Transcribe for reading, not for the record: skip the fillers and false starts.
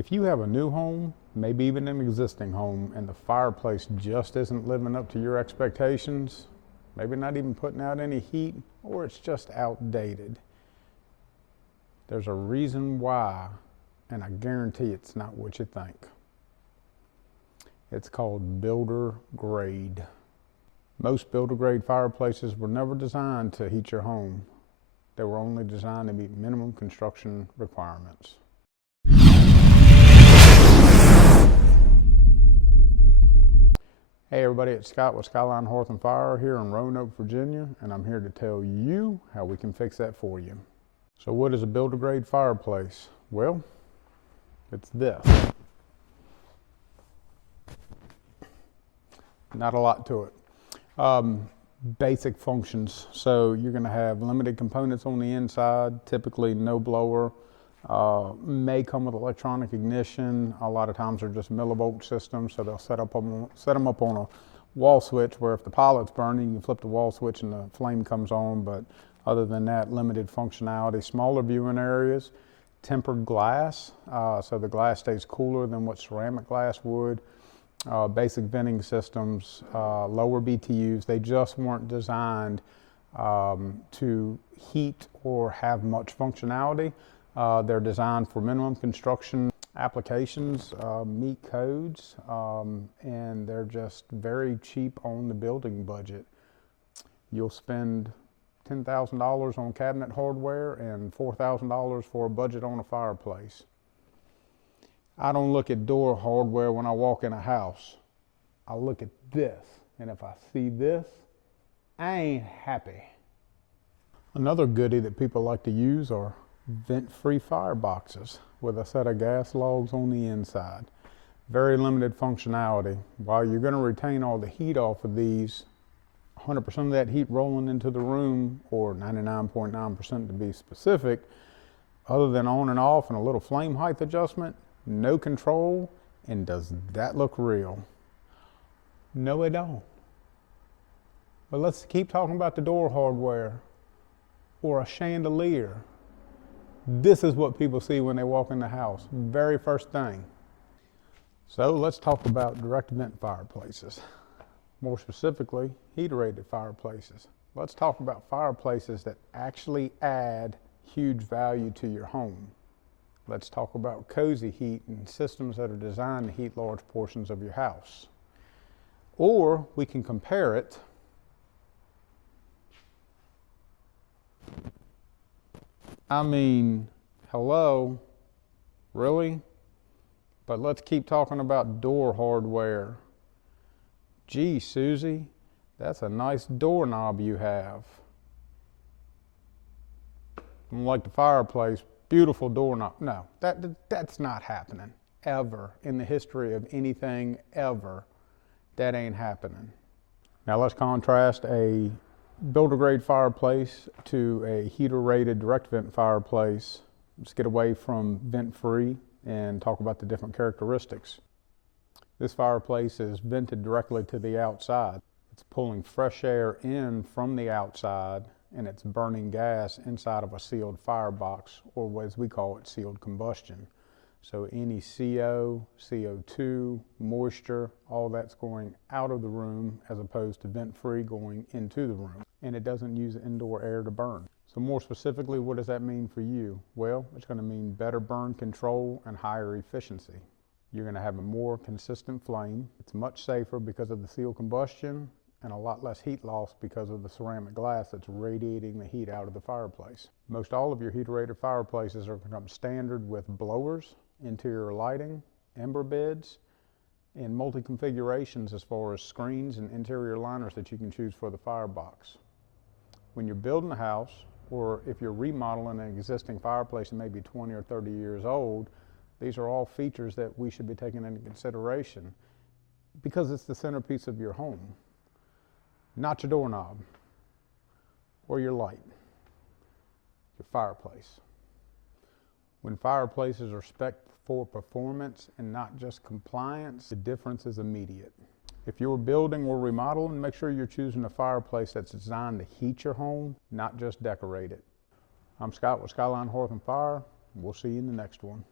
If you have a new home, maybe even an existing home, and the fireplace just isn't living up to your expectations, maybe not even putting out any heat, or it's just outdated, there's a reason why, and I guarantee it's not what you think. It's called builder grade. Most builder grade fireplaces were never designed to heat your home. They were only designed to meet minimum construction requirements. Hey everybody, it's Scott with Skyline Hearth Fire here in Roanoke, Virginia, and I'm here to tell you how we can fix that for you. So what is a builder grade fireplace? Well, it's this. Not a lot to it. Basic functions. So you're going to have limited components on the inside, typically no blower. May come with electronic ignition. A lot of times they're just millivolt systems, so they'll set them up on a wall switch where if the pilot's burning, you flip the wall switch and the flame comes on. But other than that, limited functionality. Smaller viewing areas, tempered glass, so the glass stays cooler than what ceramic glass would. Basic venting systems, lower BTUs. They just weren't designed to heat or have much functionality. They're designed for minimum construction applications, meet codes, and they're just very cheap on the building budget. You'll spend $10,000 on cabinet hardware and $4,000 for a budget on a fireplace. I don't look at door hardware when I walk in a house. I look at this, and if I see this, I ain't happy. Another goodie that people like to use are vent-free fireboxes with a set of gas logs on the inside. Very limited functionality. While you're going to retain all the heat off of these, 100% of that heat rolling into the room, or 99.9% to be specific, other than on and off and a little flame height adjustment, no control, and does that look real? No, it don't. But let's keep talking about the door hardware or a chandelier. This is what people see when they walk in the house, very first thing. So let's talk about direct vent fireplaces. More specifically, heater-rated fireplaces. Let's talk about fireplaces that actually add huge value to your home. Let's talk about cozy heat and systems that are designed to heat large portions of your house. Or we can compare it hello, really? But let's keep talking about door hardware. Gee, Susie, that's a nice doorknob you have. Like the fireplace, beautiful doorknob. No, that's not happening, ever. In the history of anything, ever. That ain't happening. Now let's contrast a builder grade fireplace to a heater rated direct vent fireplace. Let's get away from vent free and talk about the different characteristics. This fireplace is vented directly to the outside. It's pulling fresh air in from the outside, and it's burning gas inside of a sealed firebox, or as we call it, sealed combustion. So any CO, CO2, moisture, all that's going out of the room as opposed to vent-free going into the room. And it doesn't use indoor air to burn. So more specifically, what does that mean for you? Well, it's going to mean better burn control and higher efficiency. You're going to have a more consistent flame. It's much safer because of the sealed combustion, and a lot less heat loss because of the ceramic glass that's radiating the heat out of the fireplace. Most all of your heater-rated fireplaces are going to come standard with blowers, interior lighting, ember beds, and multi-configurations as far as screens and interior liners that you can choose for the firebox. When you're building a house, or if you're remodeling an existing fireplace that may be 20 or 30 years old, these are all features that we should be taking into consideration because it's the centerpiece of your home. Not your doorknob or your light, your fireplace. When fireplaces are spec'd for performance and not just compliance, the difference is immediate. If you're building or remodeling, make sure you're choosing a fireplace that's designed to heat your home, not just decorate it. I'm Scott with Skyline Hearth Fire. We'll see you in the next one.